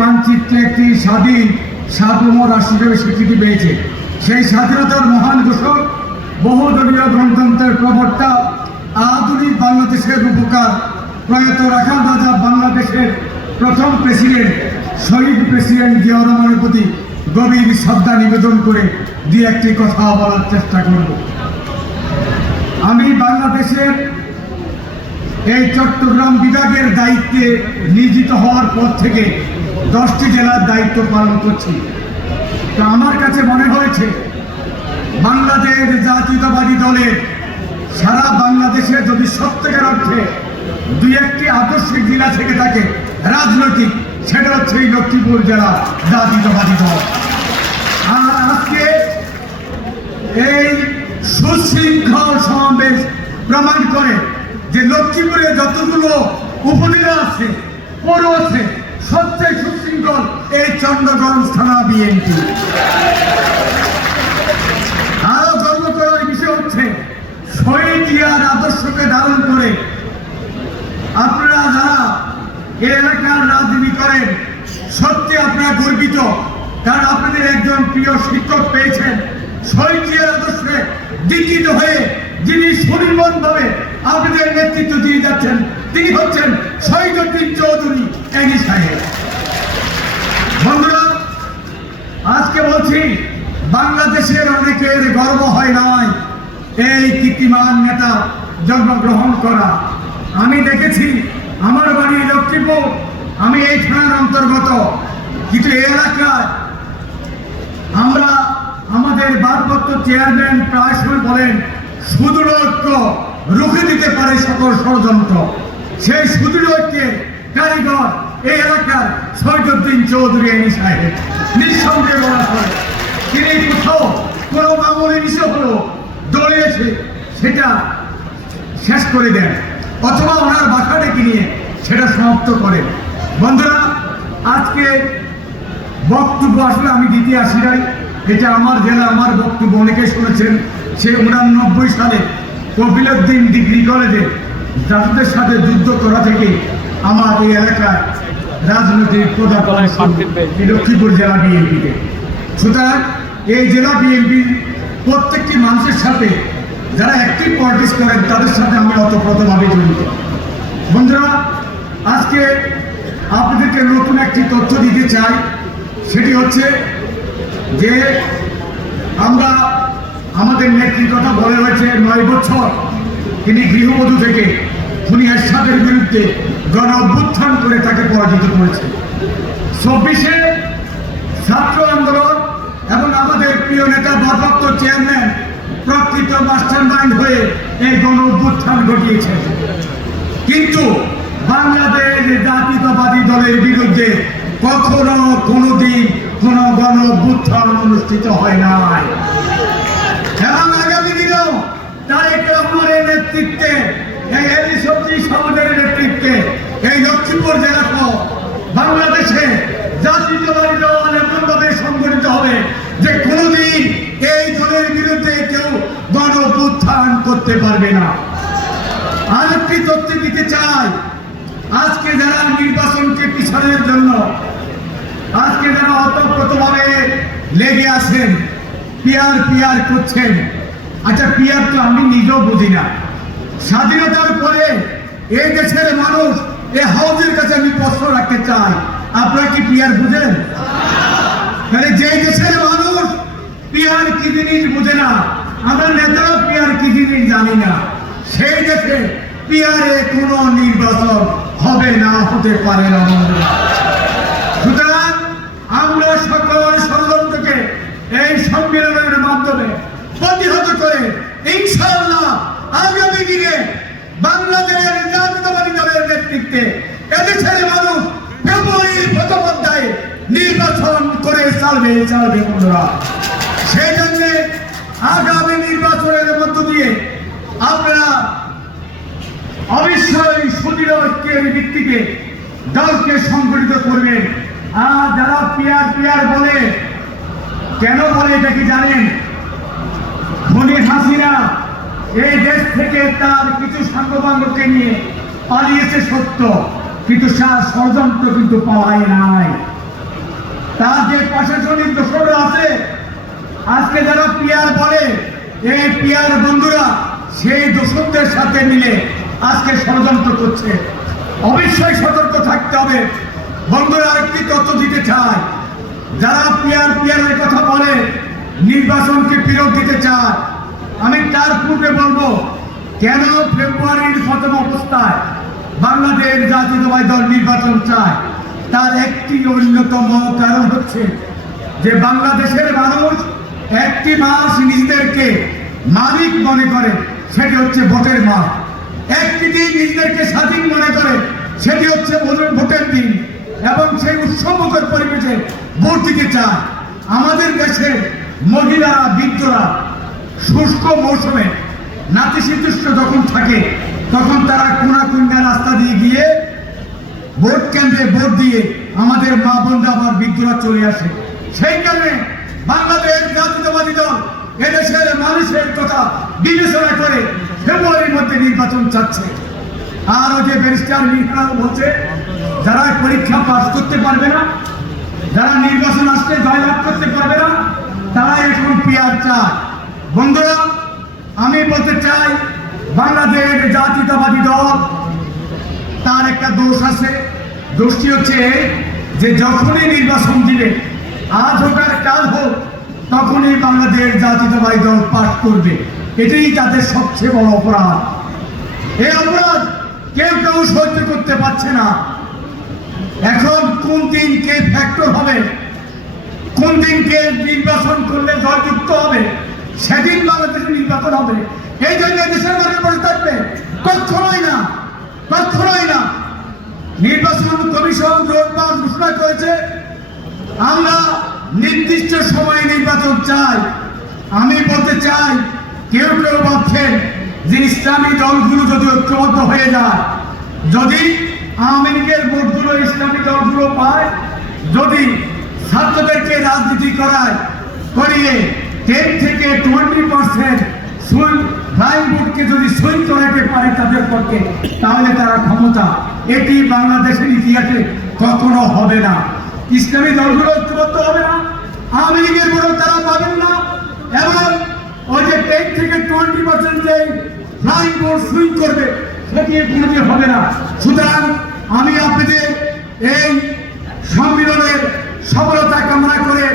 মানচিত্রে একটি স্বাধীন সার্বভৌম রাষ্ট্র হিসেবে স্বীকৃতি পেয়েছে। সেই স্বাধীনতার মহান ঘোষক, বহুদলীয় গণতন্ত্রের প্রবর্তা, আধুনিক বাংলাদেশের উপকার প্রয়াত রাখাল রাজা বাংলাদেশের প্রথম প্রেসিডেন্ট, শহীদ প্রেসিডেন্ট জিয়াউর রহমানের প্রতি গভীর শ্রদ্ধা নিবেদন করে দু একটি কথা বলার চেষ্টা করব। আমি বাংলাদেশের এই চট্টগ্রাম বিভাগের দায়িত্বে নিয়োজিত হওয়ার পর থেকে দশটি জেলার দায়িত্ব পালন করছি। তো আমার কাছে মনে হয়েছে, বাংলাদেশ জাতীয়তাবাদী দলের সারা বাংলাদেশে যদি সত্যিকার অর্থে দুই একটি আদর্শিক জেলা থেকে থাকে রাজনৈতিক, সেটা হচ্ছে এই লক্ষ্মীপুর জেলা জাতীয়তাবাদী দল। আর আজকে এই সুশৃঙ্খল সমাবেশ প্রমাণ করে যে লক্ষ্মীপুরে যতগুলো উপজেলা আছে পৌর আছে, সবচেয়ে সুশৃঙ্খল এই চন্দ্রগঞ্জ থানা বিএনপি আরও গর্ব করার বিষয় হচ্ছে, শহীদ জিয়ার আদর্শকে ধারণ করে আপনারা যারা এই এলাকার রাজনীতি করেন, সত্যি আপনারা গর্বিত, কারণ আপনাদের একজন প্রিয় শিক্ষক পেয়েছেন। শহীদ জিয়ার আদর্শে দীক্ষিত হয়ে যিনি সুনির্মল ভাবে আপনাদের নেতৃত্ব দিয়ে যাচ্ছেন, তিনি হচ্ছেন শহীদুদ্দিন চৌধুরী এনি সাহেব। বন্ধুরা, আজকে বলছি, বাংলাদেশের অনেকের গর্ব হয় নয় এই কীর্তিমান নেতা জন্মগ্রহণ করা। আমি দেখেছি, আমার বাড়ি লক্ষ্মীপুর, আমি এই থানার অন্তর্গত। এই এলাকায় আমরা আমাদের বারপত্র চেয়ারম্যান প্রায় সময় বলেন সুদূর ঐক্য রুখে দিতে পারে সকল ষড়যন্ত্র। সেই সুদূর ঐক্যের কারিগর এই এলাকার সৈয়দুদ্দিন চৌধুরী এনি সাহেব। নিঃসন্দেহে বলা হয়, তিনি কোথাও কোনো মামুলি বিষয় হলো দৌড়িয়েছে সেটা শেষ করে দেন, অথবা ওনার বাসা ডেকে নিয়ে সেটা সমাপ্ত করেন। বন্ধুরা, আজকে বক্তব্য আসলে আমি দিতে আসি নাই, এটা আমার জেলা, আমার বক্তব্য অনেকে শুনেছেন, সে উনানব্বই সালে কপিলুদ্দিন ডিগ্রি কলেজে জাতিদের সাথে যুদ্ধ করা থেকে আমার এই এলাকায় রাজনৈতিক প্রধান লক্ষ্মীপুর জেলা বিএনপিতে। সুতরাং এই জেলা বিএনপি প্রত্যেকটি মানুষের সাথে যারা একটি পলিটিক্স করেন, তাদের সাথে আমি অতপ্রতভাবে জড়িত। বন্ধুরা, আজকে আপনাদেরকে নতুন একটি তথ্য দিতে চাই। সেটি হচ্ছে যে আমরা আমাদের নেত্রীর কথা বলে রয়েছে নয় বছর। তিনি গৃহবধূ থেকে খুনি এরশাদের বিরুদ্ধে গণ অভ্যুত্থান করে তাকে পরাজিত করেছে। চব্বিশে ছাত্র আন্দোলন এবং আমাদের প্রিয় নেতা ভারপ্রাপ্ত চেয়ারম্যান প্রকৃত মাস্টার মাইন্ড হয়ে এই গণ অভ্যুত্থান ঘটিয়েছেন কিন্তু বাংলাদেশ জাতীয়তাবাদী দলের বিরুদ্ধে কখনো কোনোদিন কোন গণ অভ্যুত্থান অনুষ্ঠিত হয় নাই। এবং আগামী দিনেও তারেক রহমানের নেতৃত্বে, এই এলি সবজি সমাজের নেতৃত্বে, এই লক্ষ্মীপুর সহ বাংলাদেশে জাতীয়তাবাদী দল সংগঠিত হবে যে কোনোদিন এই দলের বিরুদ্ধে কেউ গণ করতে পারবে না। আর আরেকটি তথ্য দিতে চাই, আজকে যারা নির্বাচনকে পিছানোর জন্য, আজকে যারা অতপ্রতভাবে লেগে আছেন পিয়ার পিয়ার করছেন। আচ্ছা পিয়ার তো আমি নিজেও বুঝি না। স্বাধীনতার পরে এই দেশের মানুষ, এই হাউজের কাছে আমি প্রশ্ন রাখতে চাই। আপনারা কি পিয়ার বুঝেন? তাহলে যেই দেশের মানুষ পিয়ার কি জিনিস বুঝে না, আমরা নেতারা পিয়ার কি জিনিস জানি না। সেই দেশে পিয়ারে কোনো নির্বাচন হবে না, হতে পারে না বন্ধুরা। সুতরাং আমরা সকল ষড়যন্ত্রকে এই সম্মেলনের মাধ্যমে প্রতিহত করে ইনশাআল্লাহ আগামী দিনে বাংলাদেশের জাতীয়তাবাদী দলের নেতৃত্বে এদেশের মানুষ ফেব্রুয়ারির প্রথম নির্বাচন করে চালবে চালবে সেই জন্যে আগামী নির্বাচনের মধ্য দিয়ে আপনারা অবশ্যই সুদৃঢ় দলকে সংগঠিত করবেন। আর যারা পিয়ার পিয়ার বলে, কেন বলে এটা কি জানেন? ধনী হাসিনা এই দেশ থেকে তার কিছু সাঙ্গবাঙ্গকে নিয়ে পালিয়েছে সত্য, কিন্তু তার ষড়যন্ত্র কিন্তু পাওয়াই নাই। তার যে প্রশাসনিক দোষরা আছে, আজকে যারা পিয়ার বলে, এই পিয়ার বন্ধুরা সেই দোষকদের সাথে মিলে আজকে ষড়যন্ত্র করছে। অবশ্যই সতর্ক থাকতে হবে। বন্ধুরা একটি তথ্য দিতে চায় যারা পিয়ার, পিয়ারের কথা বলে নির্বাচনকে ফেরত দিতে চায় আমি তার পূর্বে বলব, কেন ফেব্রুয়ারির প্রথম অবস্থায় বাংলাদেশ জাতীয়তাবাদী দল নির্বাচন চায়? তার একটি অন্যতম কারণ হচ্ছে যে বাংলাদেশের মানুষ একটি মাস নিজেদেরকে মালিক মনে করে, সেটি হচ্ছে ভোটের মাস। একটি দিন নিজেদেরকে স্বাধীন মনে করে, সেটি হচ্ছে ভোটের- দিন এবং সেই উৎসবমুখর পরিবেশে ভোট দিতে চায়। আমাদের দেশের মহিলারা বৃদ্ধরা শুষ্ক মৌসুমে নাতিশীতোষ্ণ যখন থাকে, তখন তারা কোনা কুন্ডা রাস্তা দিয়ে গিয়ে ভোট কেন্দ্রে ভোট দিয়ে আমাদের মা বোনরা আবার বিদ্রোহ চলে আসে। সেই কারণে বাংলাদেশ জাতীয়তাবাদী দল এদেশের মানুষের কথা বিবেচনা করে ফেব্রুয়ারির মধ্যে নির্বাচন চাচ্ছে। আর যে ব্যারিস্টার মিহরা বলছে, যারা পরীক্ষা পাস করতে পারবে না, যারা নির্বাচন আসলে জয়লাভ করতে পারবে না তারা এখন পিয়ার চায় বন্ধুরা, আমি বলতে চাই, বাংলাদেশ জাতীয়তাবাদী দল, তার একটা দোষ আছে। দোষটি হচ্ছে যে যখনই নির্বাচন দিবে, আজ হোক আর কাল হোক, তখনই বাংলাদেশ জাতীয়তাবাদী দল পাঠ করবে। এটাই তাদের সবচেয়ে বড় অপরাধ। এই অপরাধ কেউ কেউ সহ্য করতে পারছে না। এখন কোন দিন কে ফ্যাক্টর হবে? কোন দিনকে নির্বাচন করলে জয়যুক্ত হবে? সেদিন বাংলাদেশে নির্বাচন হবে। এই জন্য দেশের মানুষ বসে থাকবে কখনোই না কখনোই না। নির্বাচন কমিশন রোববার ঘোষণা করেছে, আমরা নির্দিষ্ট সময়ে নির্বাচন চাই। আমি বলতে চাই, কেউ কেউ ভাবছেন যে ইসলামী দলগুলো যদি ঐক্যবদ্ধ হয়ে যায়, যদি আওয়ামী লীগের ভোটগুলো ইসলামী দলগুলো পায়, যদি ছাত্রদেরকে রাজনীতি করায় করিয়ে টেন থেকে টোয়েন্টি পার্সেন্ট সুইং ফ্লাইং বোর্ডকে যদি সই করাতে পারে তাদের পক্ষে, তাহলে তারা ক্ষমতা। এটি বাংলাদেশের ইতিহাসে কখনো হবে না। ইসলামী দলগুলো ঐক্যবদ্ধ হবে না। আওয়ামী লীগের ভোটও তারা পাবেন না। এবং ওই যে টেন থেকে টোয়েন্টি পার্সেন্ট যে ফ্লাইং বোর্ড সুইং করবে, সেটি কোনোদিন হবে না। সুতরাং আমি আপনাদের এই সম্মেলনের সফলতা কামনা করে